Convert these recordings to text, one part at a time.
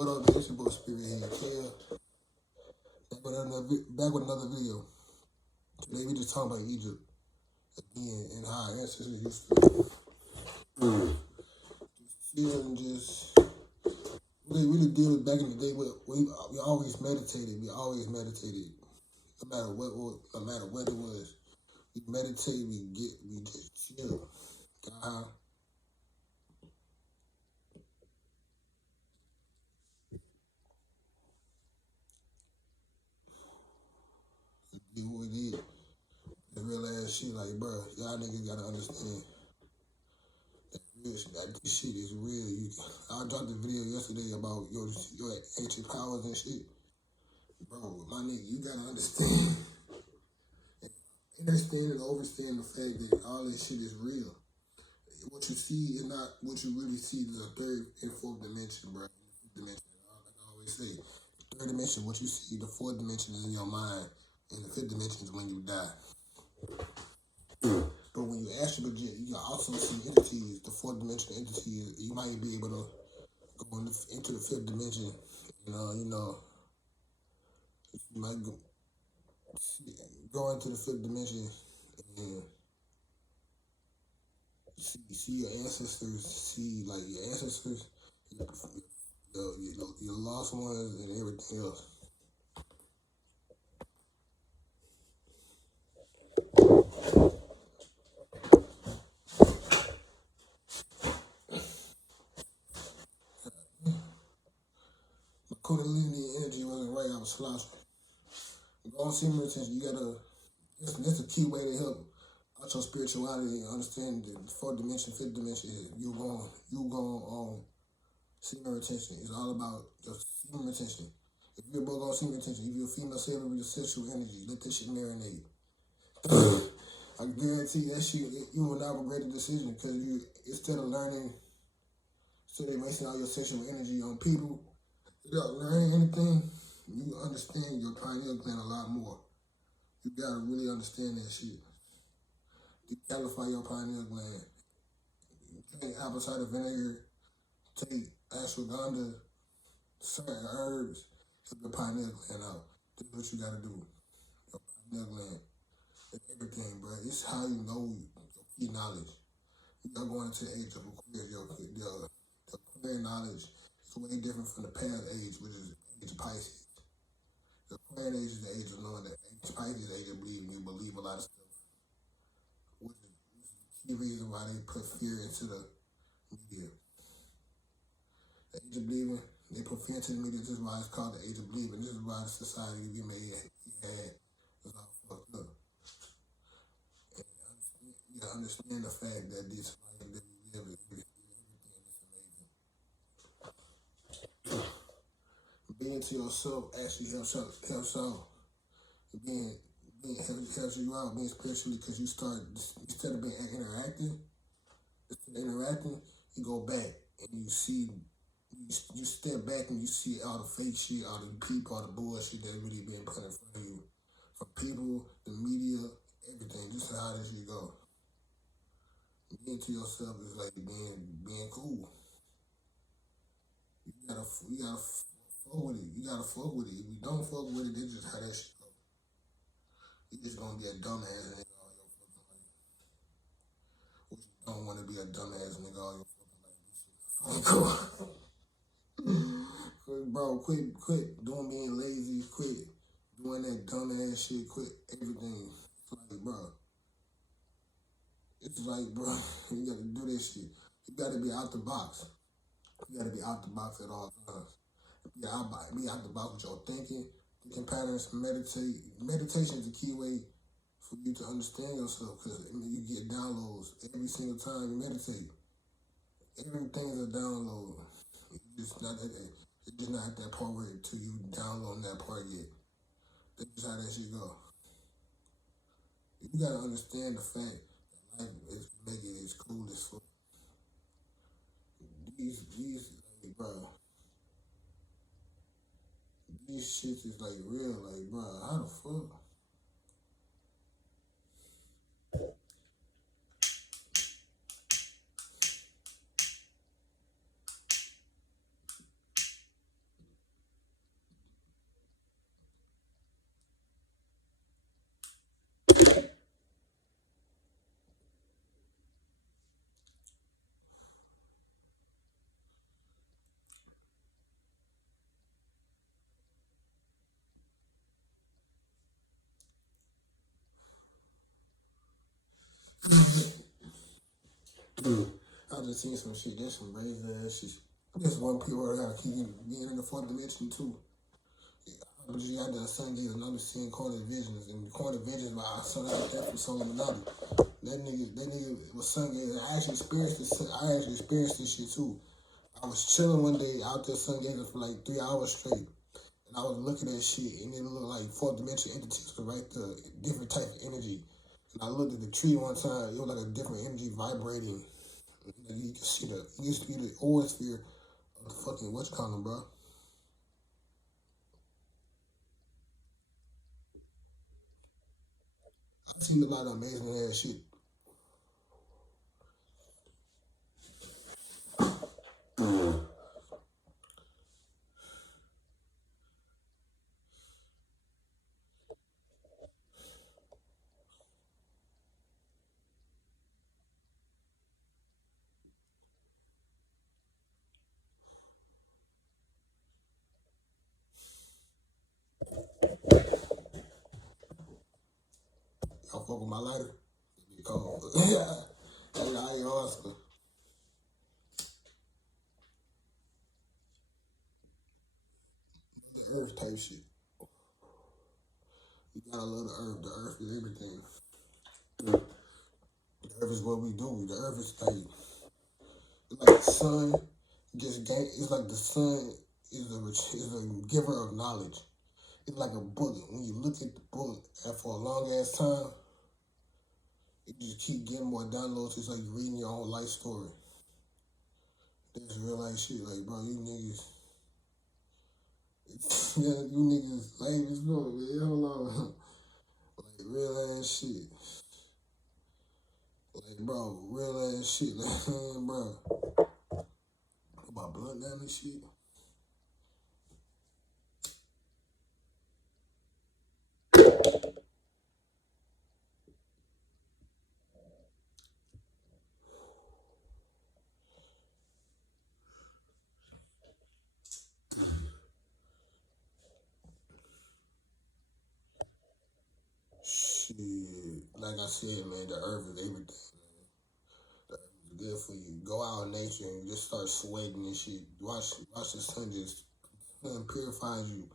What up, man? It's your boy Spirit here. Back with another video. Today we just talking about Egypt again and how our ancestors used to feel and just really deal with back in the day. We always meditated. We always meditated. No matter what it was. We meditate, we just chill. Do what we did. The real ass shit, like, bro, y'all niggas gotta understand. That this shit is real. I dropped a video yesterday about your ancient powers and shit. Bro, my nigga, you gotta understand. Understand and overstand the fact that all this shit is real. What you see is not what you really see. There's a third and fourth dimension, bro. Fifth dimension. Like I always say, third dimension, what you see. The fourth dimension is in your mind, and the fifth dimension is when you die. But when you astral project, you can also see entities. The fourth dimensional entity, you might be able to go into the fifth dimension. You might go into the fifth dimension and see your ancestors, see like your ancestors, your lost ones, and everything else. My Kundalini energy wasn't right. I was sloshing. Go on semen retention. You gotta. That's a key way to help out your spirituality and understand the fourth dimension, fifth dimension. You going semen retention. It's all about your semen retention. If you're both on semen retention, if you're a female cell with your sexual energy, let this shit marinate. I guarantee that shit, you will not regret the decision because you, instead of wasting all your sexual energy on people, you don't learn anything, you understand your pineal gland a lot more. You gotta really understand that shit. Decalify your pineal gland. Drink apple cider vinegar, take ashwagandha, certain herbs, help your pineal gland out. That's what you gotta do. Your pineal gland. Everything, bro. It's how you know your key knowledge. You're going into the age of Aquarius. Your Aquarian knowledge is way different from the past age, which is the age of Pisces. The Aquarian age is the age of knowing. The age of Pisces is the age of believing. You believe a lot of stuff. Which is the key reason why they put fear into the media. The age of believing, they put fear into the media. This is why it's called the age of believing. This is why the society we had was all fucked up. You gotta understand the fact that this life that we live is everything is amazing. Being to yourself actually helps out. Helps you out being spiritually because you start, instead of interacting, you go back and you step back and you see all the fake shit, all the people, all the bullshit that's really being put in front of you. From people, the media, everything. This is how this shit go. Being to yourself is like being cool. You gotta fuck with it. You gotta fuck with it. If you don't fuck with it, this is how that shit go. You just gonna be a dumbass nigga all your fucking life. Which you don't want to be a dumbass nigga all your fucking life. This shit is fucking cool. Bro, quit doing being lazy. Quit doing that dumbass shit. Quit everything. It's like, bro, you gotta do this shit. You gotta be out the box. You gotta be out the box at all times. Be out the box with your thinking patterns, meditate. Meditation is the key way for you to understand yourself because you get downloads every single time you meditate. Everything is a download. It's just not at that part where until you download that part yet. That's just how that shit go. You gotta understand the fact that life is making it as cool as fuck. Bro, these shits is like real, like, bro, how the fuck? I just seen some shit. There's some crazy ass shit. There's one people that have keep being in the fourth dimension too. But you got that sun gate and I'm seeing corner visions and corner visions by I saw that from Sony Minotti. That nigga was sun gate. I actually experienced this. I actually experienced this shit too. I was chilling one day out there sun gate for like 3 hours straight. And I was looking at shit and it looked like fourth dimension entities were right there, different type of energy. And I looked at the tree one time, it was like a different energy vibrating. And you can see it used to be the aura sphere of the fucking what's calling, bro. I've seen a lot of amazing ass shit. Y'all fuck with my lighter? Be cold. Yeah. I ain't Oscar. The earth type shit. You gotta love the earth. The earth is everything. The earth is what we do. The earth is like it's like the sun just gain. It's like the sun is a giver of knowledge. It's like a book. When you look at the book and for a long ass time, you just keep getting more downloads. It's like reading your own life story. That's real life shit. Like, bro, you niggas, yeah, you niggas lame as fuck, man. Hold on. Like, real ass shit. Like, bro, real ass shit. Like, man, bro. About bloodline and shit. Shit. Like I said, man, the earth is everything. The earth is good for you. Go out in nature and just start sweating and shit. Watch the sun just purifies you.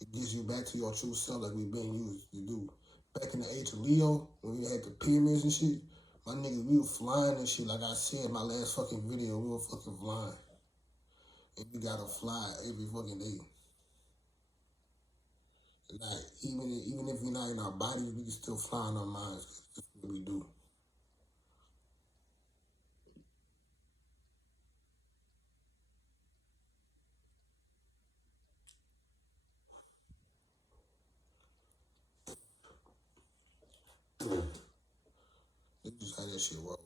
It gives you back to your true self like we've been used to do. Back in the age of Leo, when we had the pyramids and shit, my niggas, we were flying and shit. Like I said in my last fucking video, we were fucking flying. And we gotta fly every fucking day. Like, even if we're not in our bodies, we can still fly in our minds. That's what we do. That's just how that shit work.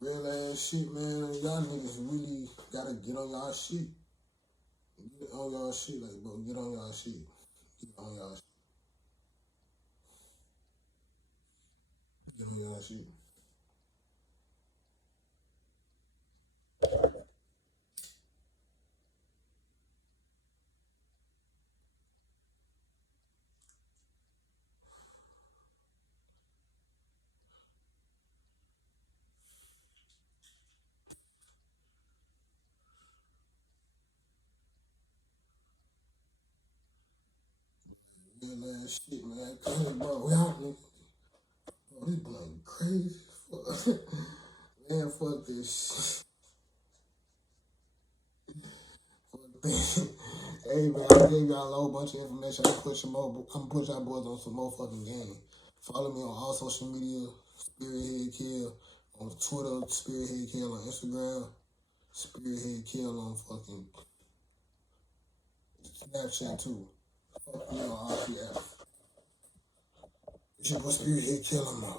Real ass shit, man. Y'all niggas really gotta get on y'all shit. Get on y'all shit, like, bro, get on y'all shit. Get on y'all shit. Get on y'all shit. Real ass shit, man. Cause, bro, y'all niggas, bro, this blunt crazy. Fuck. Man, fuck this shit. Fuck this. Hey, man, I gave y'all a whole bunch of information. I'm gonna push y'all boys on some more fucking game. Follow me on all social media, Spirit Kill. On Twitter, Spirit Kill. On Instagram, Spirit Kill. On fucking Snapchat too. Fuck me on all three apps. It's your boy Spirit Kill. I'm out.